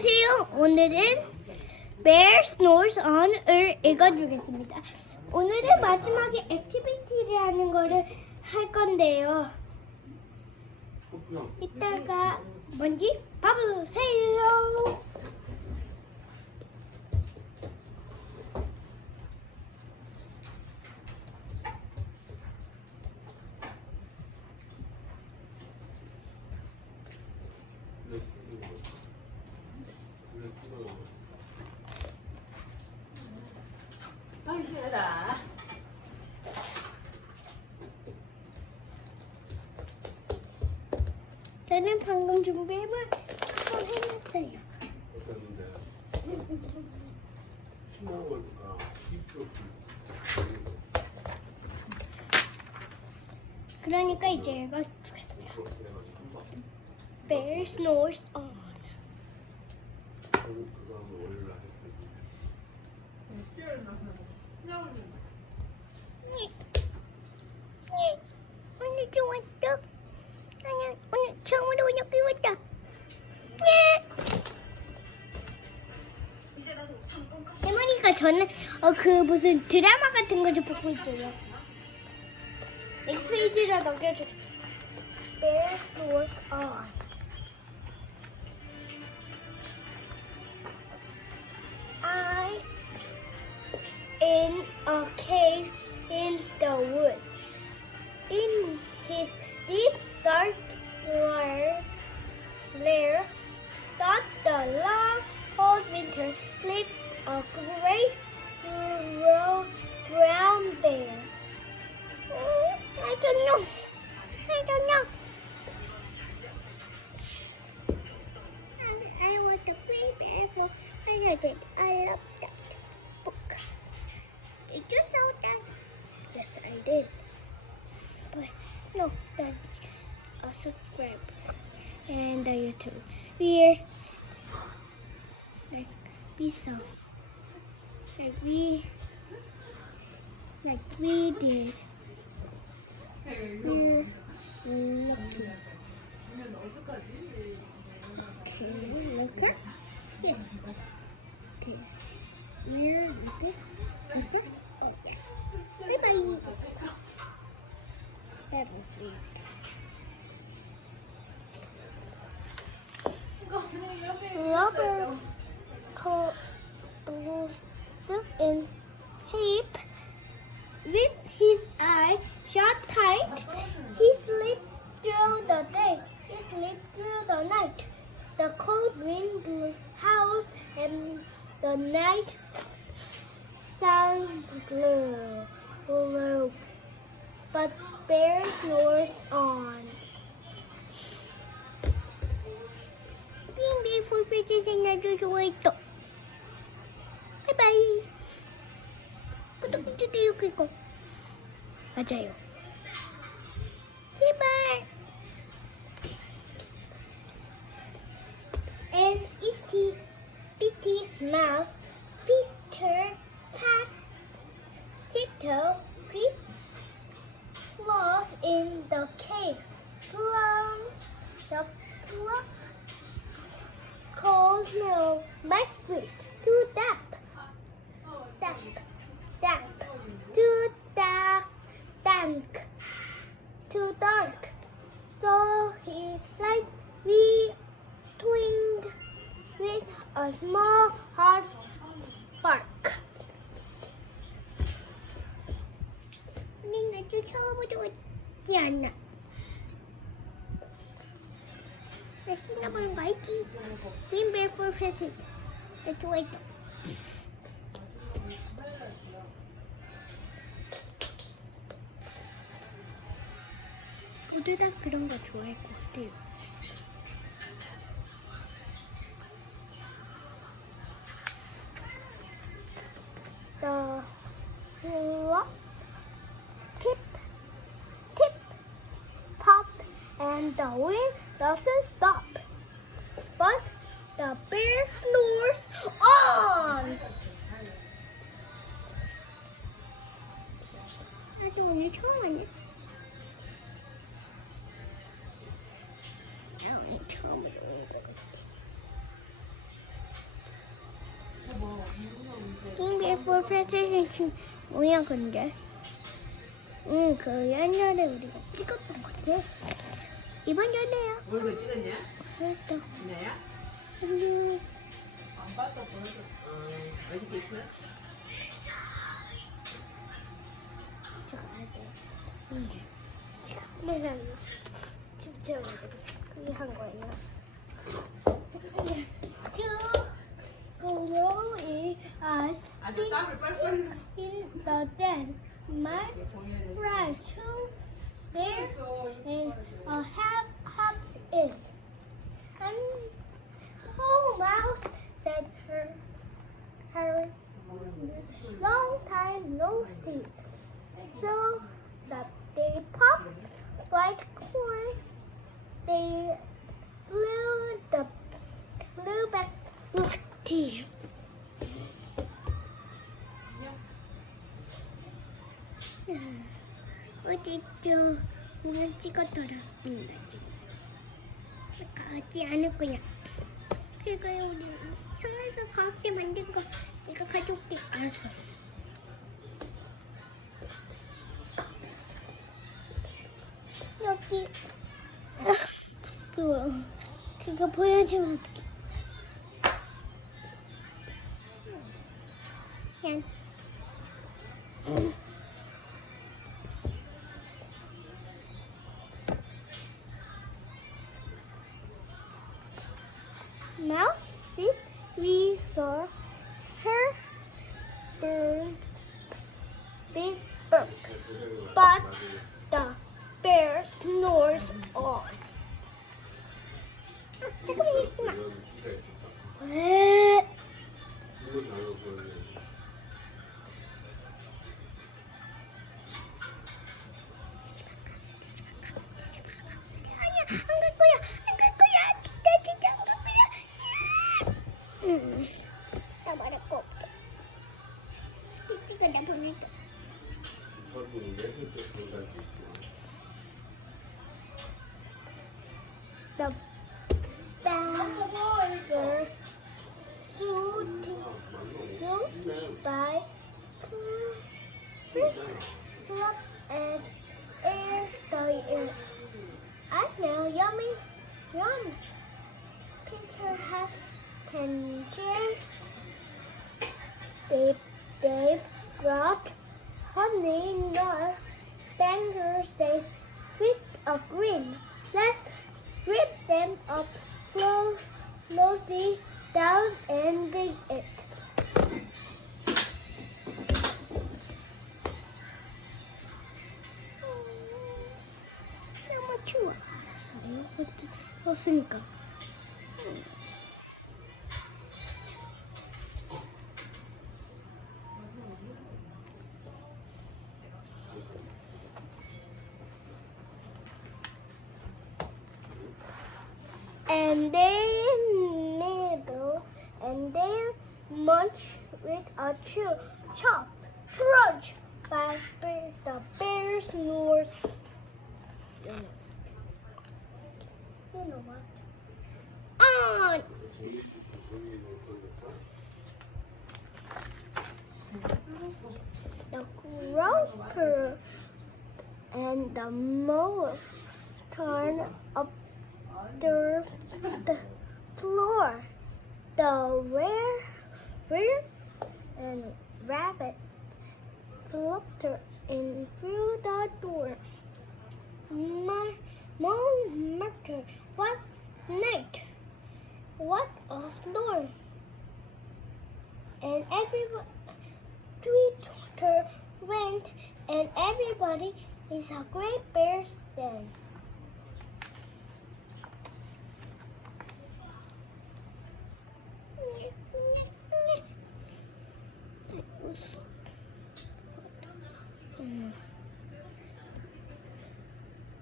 안녕하세요. 오늘은 Bear Snores On을 읽어주겠습니다. 오늘은 마지막에 액티비티를 하는 거를 할 건데요. 이따가 뭔지 봐보세요. 저는 방금 준비해볼 한번 해놨어요. 그러니까 이제 읽어주겠습니다. Bear snores on. 오늘 좋았어. 오늘 처음으로 여기 왔다. 할머니가 저는 그 무슨 드라마 같은 거 좀 보고 있어요. 넥스트 페이지로 넘겨주겠습니다. Bear snores on. I in a cave in the woods. In his deep dark lair, thought the long cold winter slept a great brown bear. I don't know. I was a great bear for I love that book. Did you saw that? Yes, I did. But no, that's a subscriber and the YouTube. We're like we saw, like we did. We're looking. Okay, look up. Yes. Okay. Where is it? Oh yeah. Bye bye. That was easy. Robert stood in heap with his eye shut tight. He slept through the day. He slept through the night. The cold wind howled and the night sun blew. But Bear snores on. Being beautiful creatures and 나도 좋아했어. 바이바이. 구독해주세요. 그거 맞아요. 제발. An itty bitty mouse, Peter Pat, Peter Creep, lost in the cave. The plump cold snow might break too damp, too dark. So he like we twinged with a small hard spark. 근데 나도 처음으로 있지 않나? 나 신나보는 거 알지? 윈벨 풀셋이 나 좋아했어. 모두 다 그런 거 좋아할 것 같아요. The rocks tip, pop, and the wind doesn't stop. But the bear snores on. 아주 오늘 처음 왔네. 처음으로 온 것 같아. for presentation 뭐야 근데? 그 옛날에 우리가 찍었던 건데 이번 연애야. 뭘 그 찍었냐? 그랬다. 진짜야? 근데 안 봤어 벌써. 어저께 있어? 저거 아직 시간을 진짜 그게 한 거예요. Glory eyes 아주 땀을 뻘뻘. in the den. My rise to there and a half hops in. And oh mouse said her long time no see. So that they popped like corn. They flew back tea. 어딨죠? 나 찍었더라. 나 찍었어. 가지 않을 거야. 그러니까 우리 형아가 가볍게 만든 거 내가 가져올게. 알았어. 여기 그거 보여주면 어떡해. 그냥 mouse we saw her birds big burp, but the bear snores on. 잠깐만 읽지 마. 왜? 아니야, 안 갈 거야, 안 갈 거야. 나 진짜 안 갈 거야. 나 말할 거 없어. 이쪽에 나 보내줘. The bagger suit by flop and air the air. I smell yummy yums. Peter has 10 chairs. Dave brought honey nuts. Banger says with a grin. Let's rip them up slowly down and dig it. 너무 추워. 이거 썼으니까. And they nibble and they munch with a chop, crunch by the bear snores. You know what? On! The groper and the mower turn up the floor. The rare and rabbit flutter in through the door. Mom muttered, "What night? What a snore!" And everybody went, and everybody is a great bear's dance.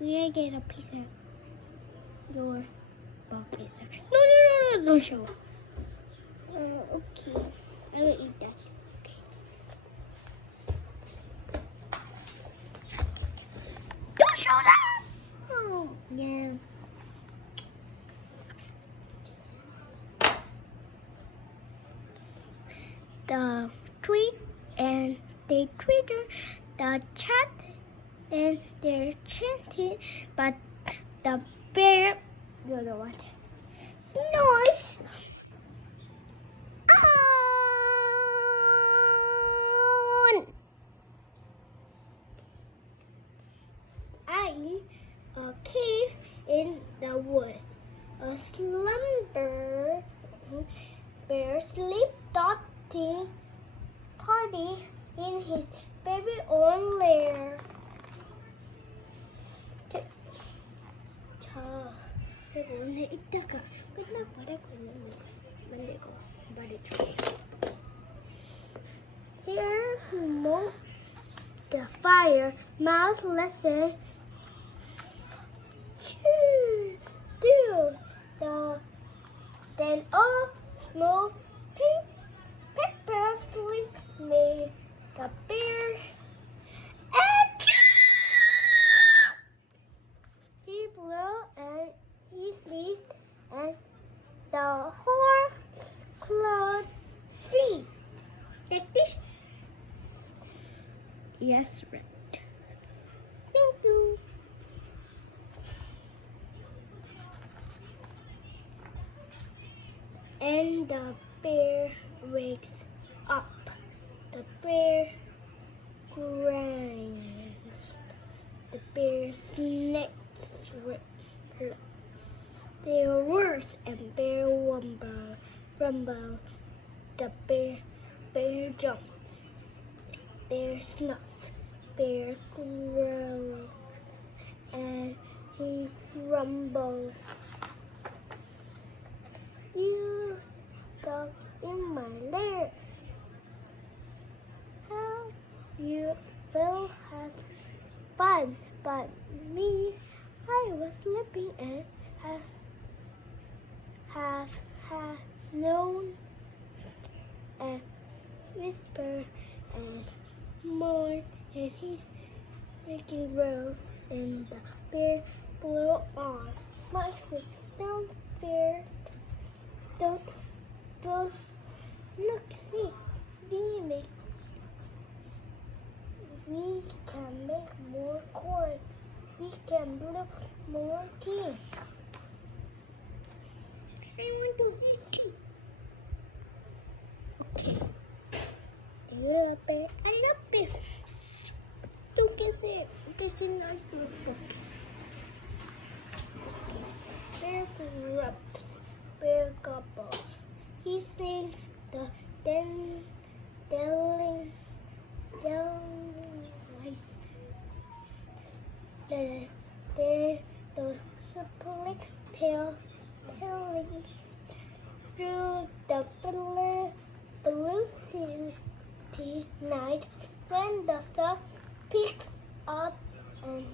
We get a piece of your ball pizza. No, don't show. Okay, I will eat that. Okay. Don't show that. Oh, yeah. The tweet and they twitter the chat and they're chanting, but the bear, you know what? Noise. I'm a cave in the woods. A slumber bear sleep party in his very own lair. 자, 그리고 오늘 이따가 끝나고 말하고 있는 거 만들고 말해줄게요. Here's smoke the fire, mouth lesson. Still, then all smoke pepper flick me the bear. And he blew and he sneezed, and the whole cloud freeze. Like this. Yes, right. Thank you. And the bear wakes up. The bear grinds. The bear snakes. Bear roars and bear rumble. The bear jumps. Bear snuffs. Bear growls. And he rumbles. You stuck in my lair. How you will have fun, but me, I was sleeping and have had known and whisper and mourn, and he's making roll, and the bear blew on. Much with no fear. Don't look, see, we can make more corn. We can brew more tea. I want to eat tea. Okay. You're a bear. I love bears. You can say not your book. Bear grubs. Bear gobbles. He sings the the split tail telling through the blue city night when the sun peeks up and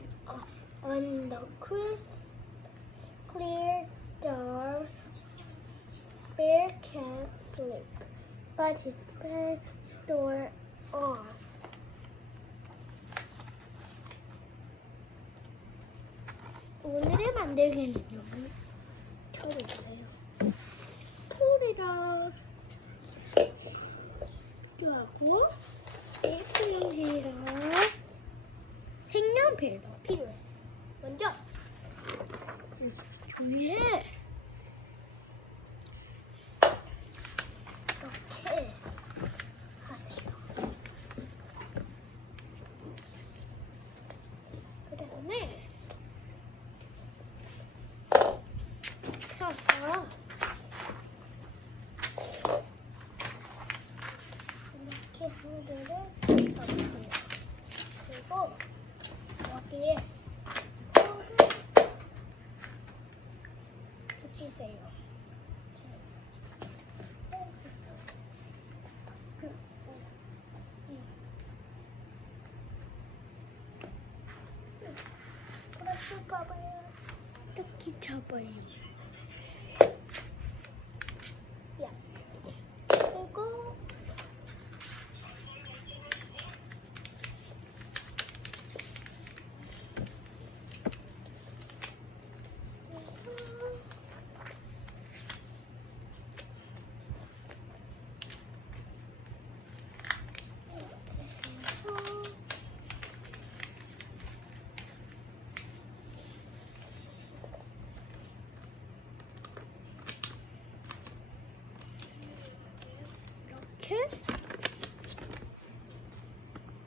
on the crisp clear dark. Bear can't sleep, but his plans store on. 오늘의 만들기는요. 털을까요? 털이랑 필요하고 일수용지랑 색연필도 필요해요. 먼저 주위에 이렇게 하세요. 그 다음에 펴서 이렇게 한 개를 넣어주세요. 그리고 여기에 털을 붙이세요. 그래서 봐봐요. 이렇게 잡아요. 야. 그리고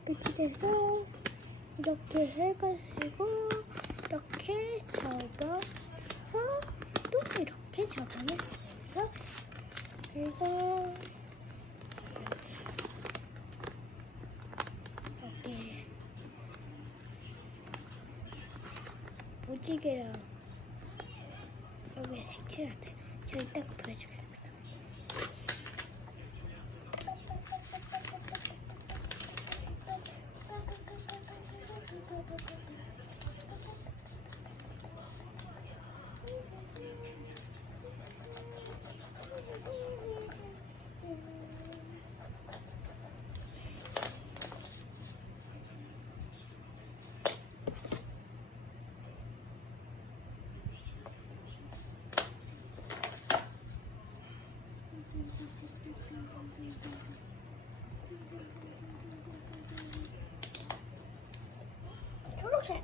이렇게 돼서 이렇게 해가지고 이렇게 접어서 또 이렇게 접어서 그리고 이렇게 무지개랑 여기에 색칠해야 돼. 저 이따가 보여주겠습니다. 초록색.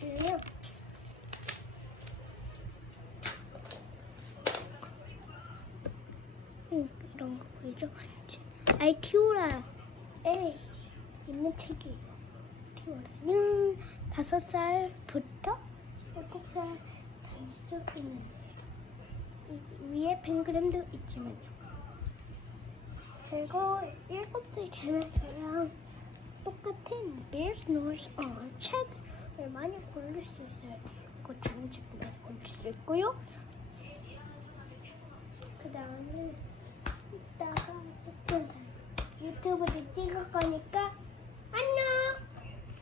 그래요. 이런 거 보이죠? 아이티오라에 있는 책이에요. 아이티오라는 5살부터 7살 다닐 수 있는 위에 pen그램도 있지만요. 그리고 7살 되면서랑 똑같은 Bear Snores 책을 많이 고를 수 있어요. 그 다른 책도 많이 고를 수 있고요. 그 다음에 이따가 조금 유튜브를 찍을 거니까 안녕!